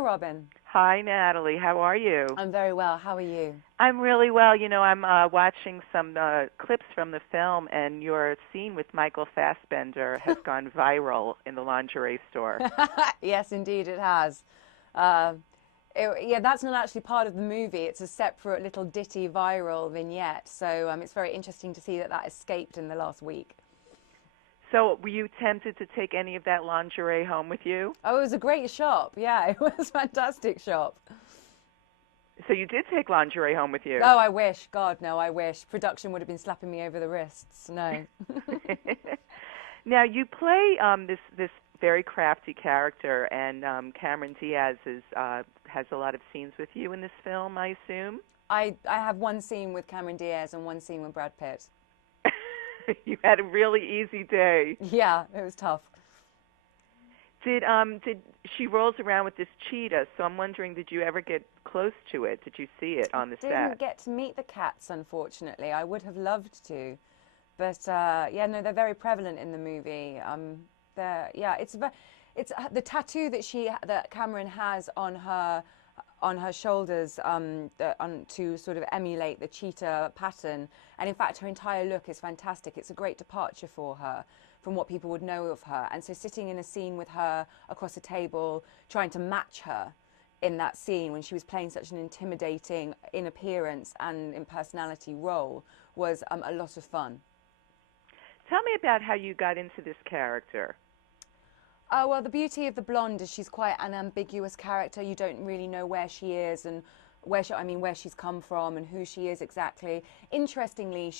Robin. Hi, Natalie. How are you? I'm very well. How are you? I'm really well. I'm watching some clips from the film, and your scene with Michael Fassbender has gone viral in the lingerie store. Yes, indeed, it has. Uh, yeah, that's not actually part of the movie. It's a separate little ditty viral vignette. So it's very interesting to see that that escaped in the last week. So, were you tempted to take any of that lingerie home with you? Oh, it was a great shop. Yeah, it was a fantastic shop. So, you did take lingerie home with you? Oh, I wish. God, no, I wish. Production would have been slapping me over the wrists. No. Now, you play this very crafty character, and Cameron Diaz has a lot of scenes with you in this film, I assume? I have one scene with Cameron Diaz and one scene with Brad Pitt. You had a really easy day. Yeah, it was tough. Did she rolls around with this cheetah? So I'm wondering, did you ever get close to it? Did you see it on the set? Didn't get to meet the cats, unfortunately. I would have loved to, but yeah, no, they're very prevalent in the movie. Yeah, it's the tattoo that Cameron has on her shoulders to sort of emulate the cheetah pattern. And in fact, her entire look is fantastic. It's a great departure for her from what people would know of her. And so sitting in a scene with her across a table, trying to match her in that scene when she was playing such an intimidating, in appearance and in personality role, was a lot of fun. Tell me about how you got into this character. Well, the beauty of the blonde is she's quite an ambiguous character. You don't really know where she is and where she's come from and who she is exactly. Interestingly,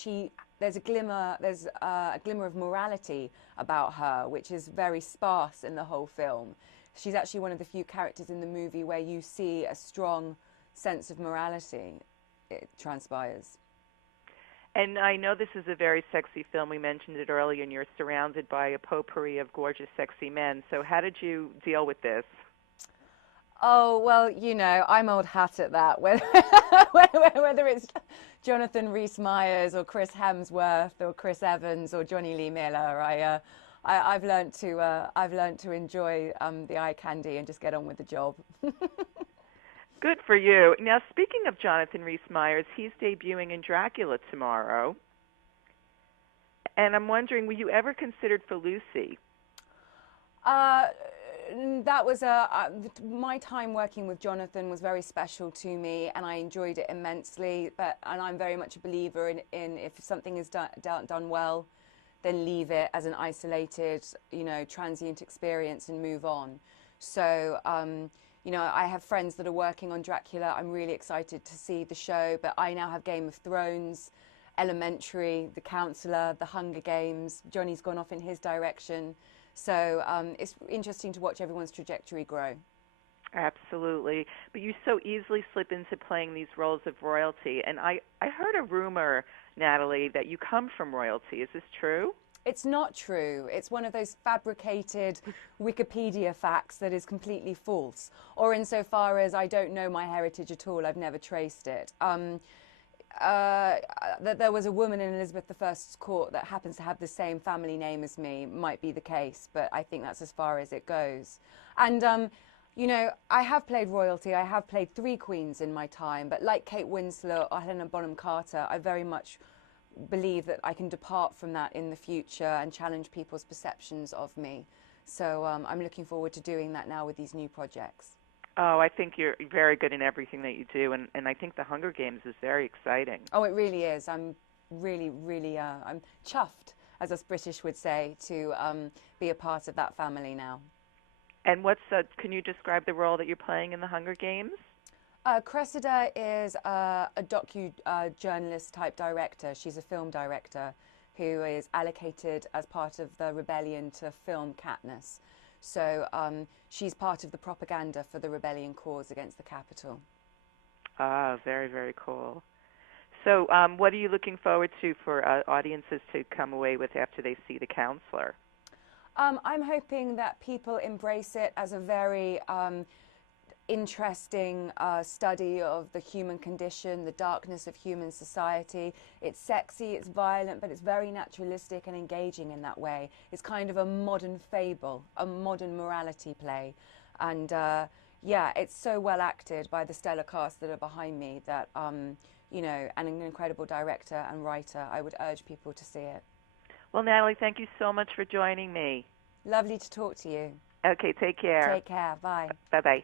there's a glimmer of morality about her, which is very sparse in the whole film. She's actually one of the few characters in the movie where you see a strong sense of morality. It transpires. And I know this is a very sexy film. We mentioned it earlier, and you're surrounded by a potpourri of gorgeous, sexy men. So how did you deal with this? Oh, well, I'm old hat at that. Whether it's Jonathan Rhys-Meyers or Chris Hemsworth or Chris Evans or Johnny Lee Miller, I've learned to enjoy the eye candy and just get on with the job. Good for you. Now, speaking of Jonathan Rhys-Meyers, he's debuting in Dracula tomorrow. And I'm wondering, were you ever considered for Lucy? That was my time working with Jonathan was very special to me, and I enjoyed it immensely. And I'm very much a believer in if something is done well, then leave it as an isolated, transient experience and move on. So, I have friends that are working on Dracula. I'm really excited to see the show, but I now have Game of Thrones, Elementary, The Counselor, The Hunger Games. Johnny's gone off in his direction. So it's interesting to watch everyone's trajectory grow. Absolutely. But you so easily slip into playing these roles of royalty. And I heard a rumor, Natalie, that you come from royalty. Is this true? It's not true. It's one of those fabricated Wikipedia facts that is completely false. Or insofar as I don't know my heritage at all, I've never traced it. That there was a woman in Elizabeth I's court that happens to have the same family name as me might be the case, but I think that's as far as it goes. And, I have played royalty. I have played 3 queens in my time, but like Kate Winslet or Helena Bonham Carter, I very much believe that I can depart from that in the future and challenge people's perceptions of me. So I'm looking forward to doing that now with these new projects. Oh, I think you're very good in everything that you do, and I think The Hunger Games is very exciting. Oh, it really is. I'm really, really, I'm chuffed, as us British would say, to be a part of that family now. And can you describe the role that you're playing in The Hunger Games? Cressida is a docu-journalist type director. She's a film director who is allocated as part of the rebellion to film Katniss. So she's part of the propaganda for the rebellion cause against the Capitol. Ah, very, very cool. So what are you looking forward to for audiences to come away with after they see The Counselor? I'm hoping that people embrace it as a very interesting study of the human condition, the darkness of human society. It's sexy, it's violent, but it's very naturalistic and engaging in that way. It's kind of a modern fable, a modern morality play. And yeah, it's so well acted by the stellar cast that are behind me that, you know, and an incredible director and writer. I would urge people to see it. Well, Natalie, thank you so much for joining me. Lovely to talk to you. Okay, take care. Take care. Bye. Bye-bye.